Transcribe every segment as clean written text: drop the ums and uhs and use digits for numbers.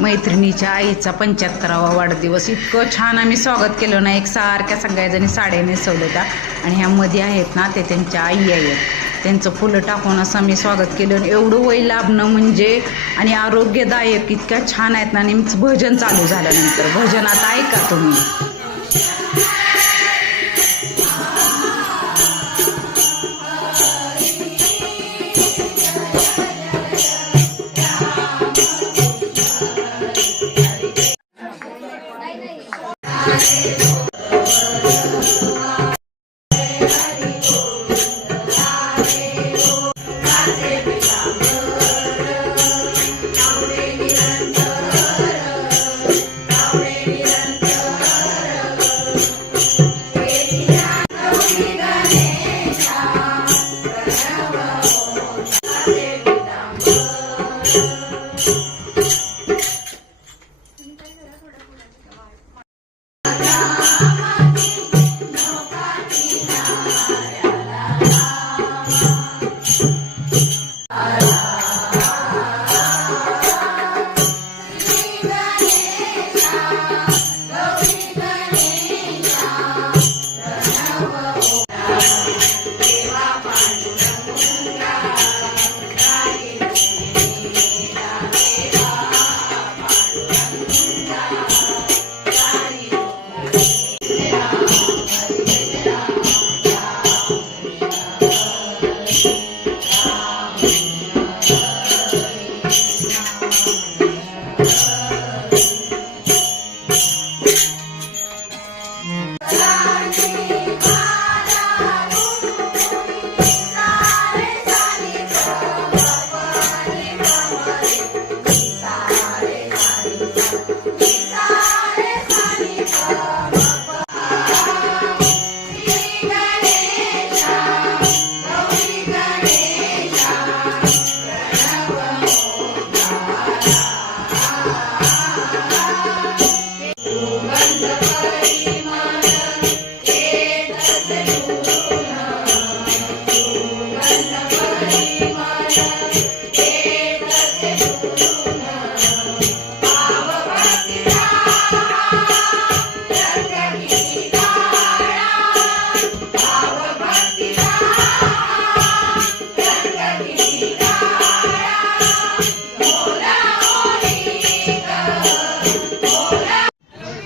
मैत्रिणीच्या आईचा 75वा वाढदिवस. इतकं छान आम्ही स्वागत केलं ना. एकसारख्या सगळ्याजणी साड्या नेसवल्या त्या आणि ह्यामध्ये आहेत ना ते त्यांच्या आई आहेत. त्यांचं फुलं टाकून असं मी स्वागत केलं. एवढं वय लाभणं म्हणजे आणि आरोग्यदायक इतक्या छान आहेत ना. नेमकं भजन चालू झाल्यानंतर भजन आता ऐका तुम्ही.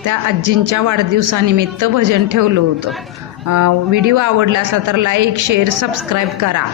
त्या आजींच्या वाढदिवसानिमित्त भजन ठेवलं होतं. व्हिडिओ आवडला असेल तर लाईक शेअर सबस्क्राईब करा.